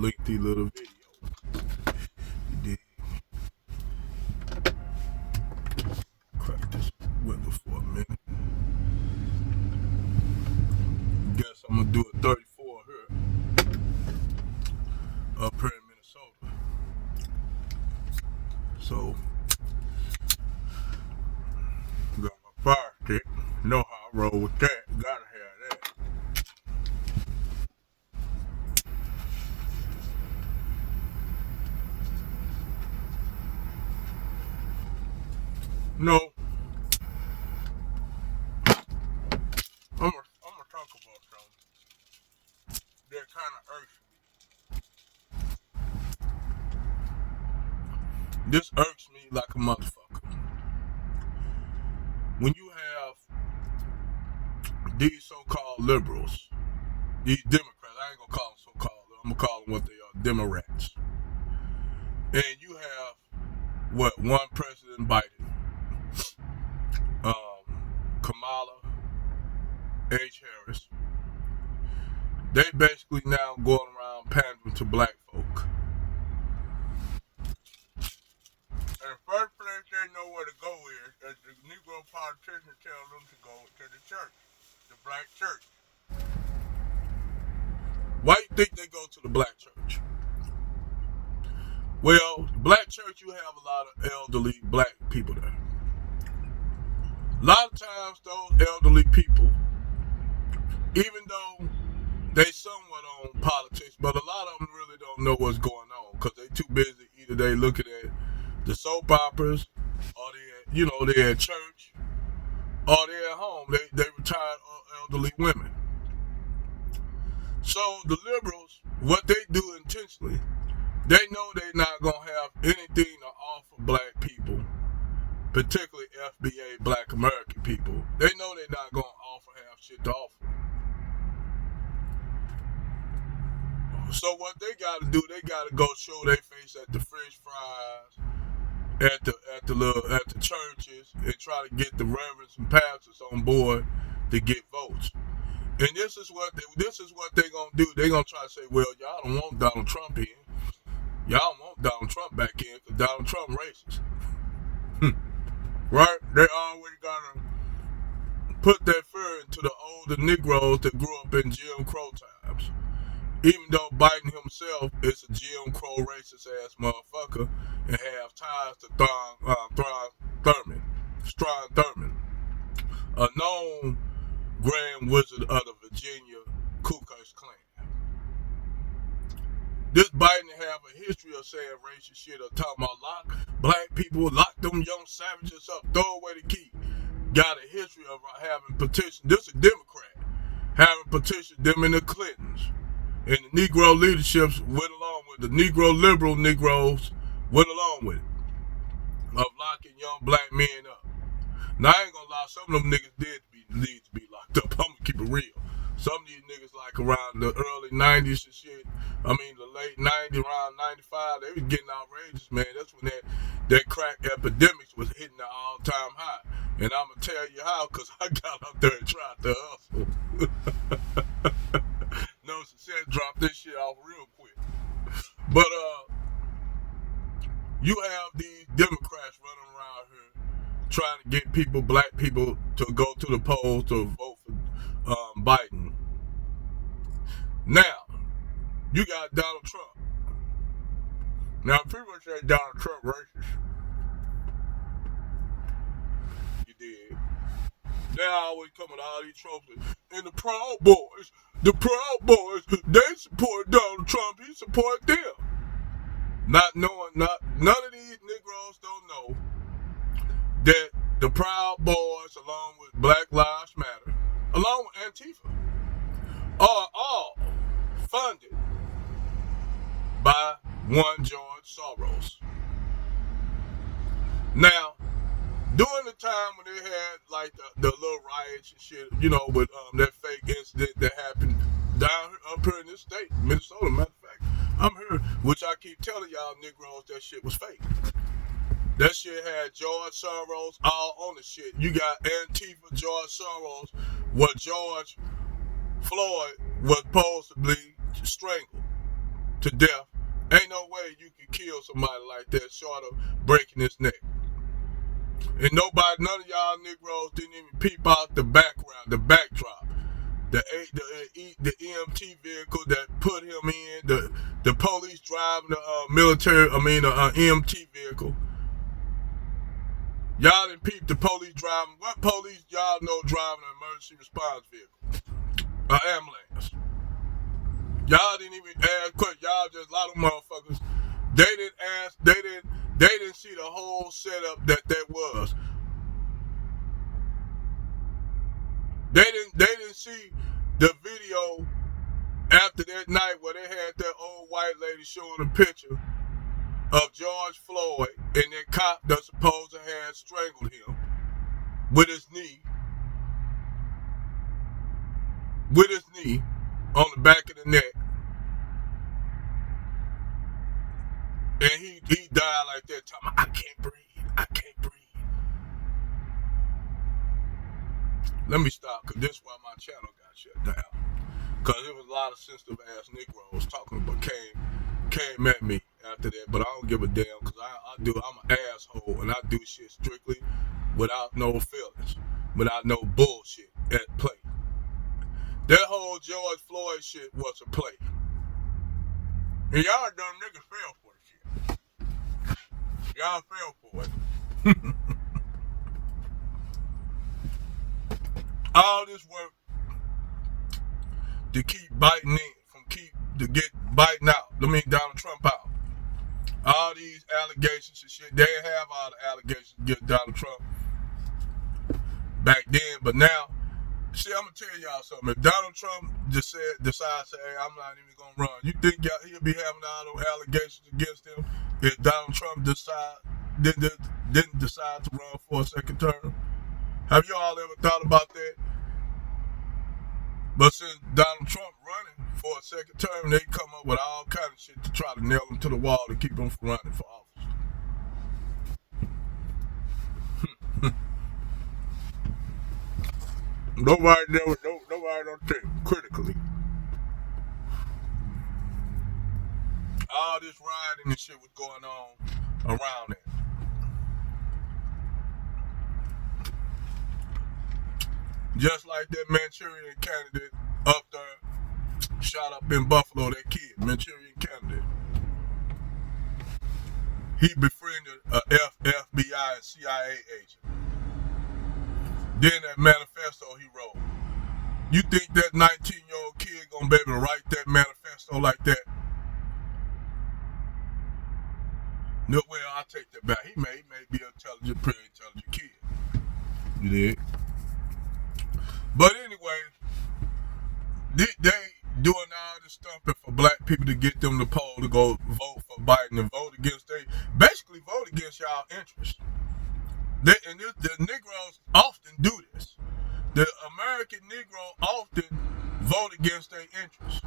lengthy little video. You did. Crack this window for a minute. Guess I'm gonna do a 34 here, up here in Minnesota. So, got my fire stick. Know how I roll with that. Gotta have that. No, I'm gonna talk about something that kind of irks me. This irks me like a motherfucker. When you have these so-called liberals, these Democrats, I ain't gonna call them so-called, I'm gonna call them what they are, Democrats. And you have, one President Biden, Kamala H. Harris. They basically now going around pandering to black folk. And the first place they know where to go is the Negro politicians tell them to go to the church, the black church. Why do you think they go to the black church? Well, the black church, you have a lot of elderly black people there. A lot of times those elderly people, even though they somewhat on politics, but a lot of them really don't know what's going on because they too busy. Either they looking at the soap operas, or they're at church, or they're at home. They retired elderly women. So the liberals, what they do intentionally, they know they're not gonna have anything to offer black people, particularly FBA Black American people. They know they're not gonna have shit to offer. So what they gotta do, they gotta go show their face at the French fries, at the churches, and try to get the reverends and pastors on board to get votes. And this is what they gonna do. They gonna try to say, well, y'all don't want Donald Trump in. Y'all don't want Donald Trump back in because Donald Trump racist. Right? They always gotta put that fear into the older Negroes that grew up in Jim Crow times. Even though Biden himself is a Jim Crow racist ass motherfucker and have ties to Strom Thurmond, a known Grand Wizard of the Virginia Ku Klux Klan. This Biden have a history of saying racist shit or talking about lock black people, lock them young savages up, throw away the key. Got a history of having petitioned, this is a Democrat, having petitioned them in the Clintons. And the Negro leaderships went along with the Negro liberal Negroes went along with it. Of locking young black men up. Now I ain't gonna lie, some of them niggas need to be locked up. I'm gonna keep it real. Some of these niggas like around the early 90s and shit. I mean the late 90s, around 95, they was getting outrageous, man. That's when that crack epidemics was hitting the all-time high. And I'm gonna tell you how, cause I got up there and tried to hustle. No success, drop this shit off real quick. But you have these Democrats running around here trying to get people, black people, to go to the polls to vote for Biden. Now, you got Donald Trump. Now, people say Donald Trump racist. You did. They always come with all these trophies. And the Proud Boys, they support Donald Trump. He support them. Not knowing, none of these Negroes don't know that the Proud Boys, along with Black Lives Matter, along with Antifa, are all funded by one George Soros. Now, during the time when they had like the little riots and shit, with that fake incident that happened up here in this state, Minnesota, matter of fact, I'm here, which I keep telling y'all Negroes that shit was fake. That shit had George Soros all on the shit. You got Antifa, George Soros, what George Floyd was supposedly strangled. to death. Ain't no way you can kill somebody like that short of breaking his neck. And none of y'all Negroes didn't even peep out the background, the backdrop. The EMT vehicle that put him in, the police driving the EMT vehicle. Y'all didn't peep the police driving. What police y'all know driving an emergency response vehicle? An ambulance. Y'all didn't even ask questions. Y'all just, a lot of motherfuckers, they didn't see the whole setup that was. They didn't see the video after that night where they had that old white lady showing a picture of George Floyd and that cop that supposed to have strangled him with his knee on the back of the neck. And he died like that, talking, I can't breathe. Let me stop, because this is why my channel got shut down. Because there was a lot of sensitive ass Negroes talking about came at me after that, but I don't give a damn, because I'm an asshole, and I do shit strictly without no feelings, without no bullshit at play. That whole George Floyd shit was a play. And y'all dumb niggas fell for it. Y'all fell for it. All this work to keep biting biting out. Donald Trump out. All these allegations and shit. They have all the allegations against Donald Trump back then, but now, see, I'm gonna tell y'all something. If Donald Trump decides to say, hey, I'm not even gonna run, you think he'll be having all those allegations against him if Donald Trump didn't decide to run for a second term? Have you all ever thought about that? But since Donald Trump running for a second term, they come up with all kinds of shit to try to nail him to the wall to keep him from running for office. Nobody don't think critically. All this rioting and shit was going on around it. Just like that Manchurian candidate up there, shot up in Buffalo, that kid, Manchurian candidate. He befriended a FBI and CIA agent. Then that manifesto he wrote. You think that 19-year-old kid gonna be able to write that manifesto like that? No, well, I'll take that back. He may be an intelligent, pretty intelligent kid. You did. But anyway, they doing all this stuff for black people to get them to poll to go vote for Biden and vote against basically vote against y'all interests. The Negroes often do this. The American Negro often vote against their interests.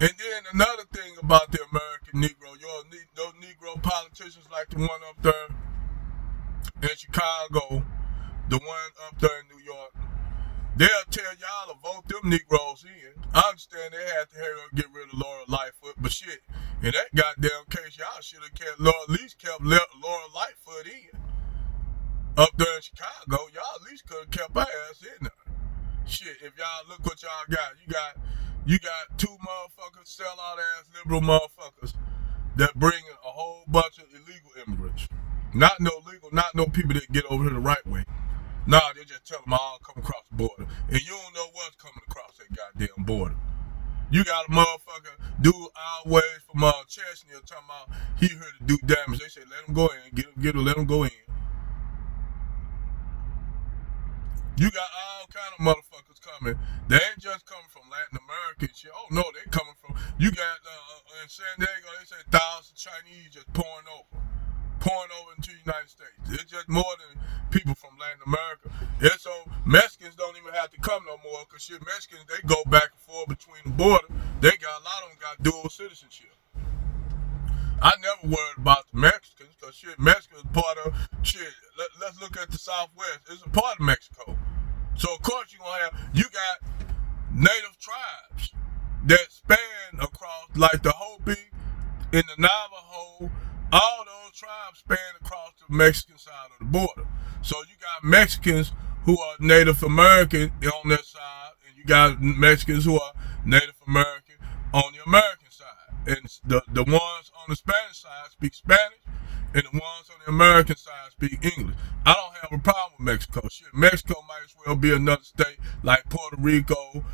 And then another thing about the American Negro, those Negro politicians like the one up there in Chicago, the one up there in New York, they'll tell y'all to vote them Negroes in. I understand they had to get rid of Laura Lightfoot, but shit, in that goddamn case, y'all should have kept Laura Lightfoot in. Up there in Chicago, y'all at least could have kept her ass in there. Shit, if y'all look what y'all got, you got two motherfuckers, sellout ass liberal motherfuckers that bring a whole bunch of illegal immigrants. Not no people that get over here the right way. Nah, they just tell them all come across the border. And you don't know what's coming across that goddamn border. You got a motherfucker dude our ways from Chesney talking about he here to do damage. They say let him go in, let him go in. You got all kind of motherfuckers coming. They ain't just coming from Latin America and shit. Oh no, they coming from, you got in San Diego, they say 1,000 Chinese just pouring over into the United States. It's just more than people from Latin America. And so Mexicans don't even have to come no more, because shit, Mexicans, they go back and forth between the border. They got, a lot of them got dual citizenship. I never worried about the Mexicans, because shit, Mexico is part of, shit, let's look at the Southwest. It's a part of Mexico. So of course you got native tribes that span across like the whole staying across the Mexican side of the border. So you got Mexicans who are Native American on their side, and you got Mexicans who are Native American on the American side. And the ones on the Spanish side speak Spanish, and the ones on the American side speak English. I don't have a problem with Mexico. Shit, Mexico might as well be another state like Puerto Rico.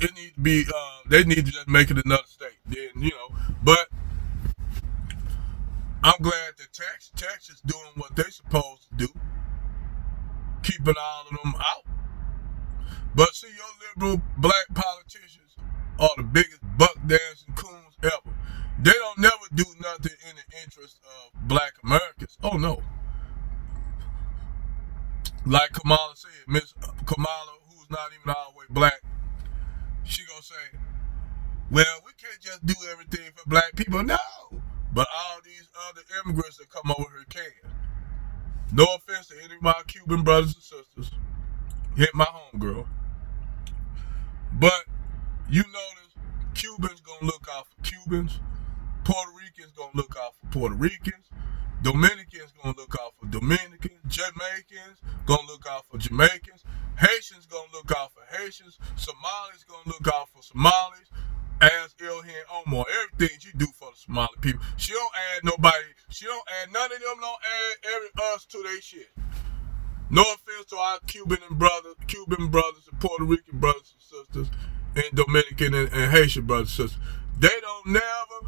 It needs to be. They need to just make it another state. Then but I'm glad that Texas doing what they supposed to do, keeping all of them out. But see, your liberal black politicians are the biggest buck dancing coons ever. They don't never do nothing in the interest of black Americans. Oh no. Like Kamala said, Miss Kamala, who's not even all the way black, she gonna say, well, we can't just do everything for black people. No. But all these other immigrants that come over here can. No offense to any of my Cuban brothers and sisters. Hit my homegirl. But you notice Cubans gonna look out for Cubans. Puerto Ricans gonna look out for Puerto Ricans. Dominicans gonna look out for Dominicans. Jamaicans gonna look out for Jamaicans. Haitians gonna look out for Haitians. Somalis gonna look out for Somalis. As Ilhan Omar, everything she do for the Somali people. She don't add nobody. She don't add none of them. Don't add us to their shit. No offense to our Cuban brothers and Puerto Rican brothers and sisters, and Dominican and Haitian brothers and sisters. They don't never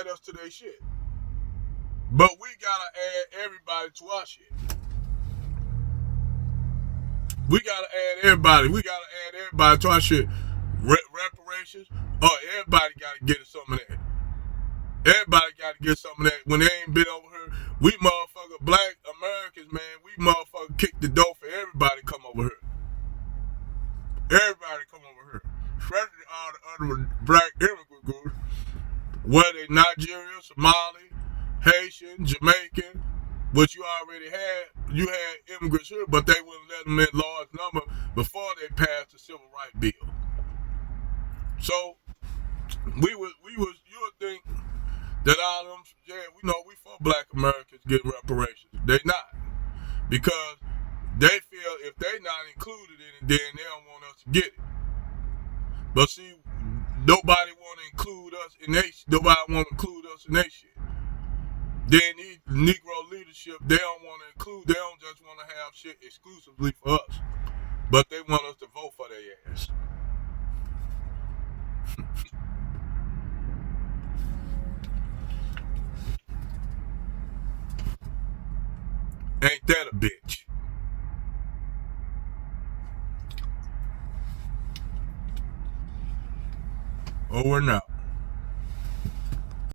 add us to their shit. But we gotta add everybody to our shit. We gotta add everybody. We gotta add everybody to our shit. Reparations. Oh, everybody gotta get some of that. Everybody gotta get some of that. When they ain't been over here, we motherfucker black Americans, man. We motherfucker kick the door for everybody to come over here. Everybody come over here, especially all the other black immigrant groups, whether they Nigerian, Somali, Haitian, Jamaican. Which you already had, you had immigrants here, but they wouldn't let them in large number before they passed the Civil Rights Bill. So you would think that all of them, we for black Americans getting reparations. They not, because they feel if they not included in it, then they don't want us to get it. But see, nobody want to include us in their shit. Then these Negro leadership, they don't want to include, they don't just want to have shit exclusively for us, but they want us to vote for their ass. Ain't that a bitch? Over now.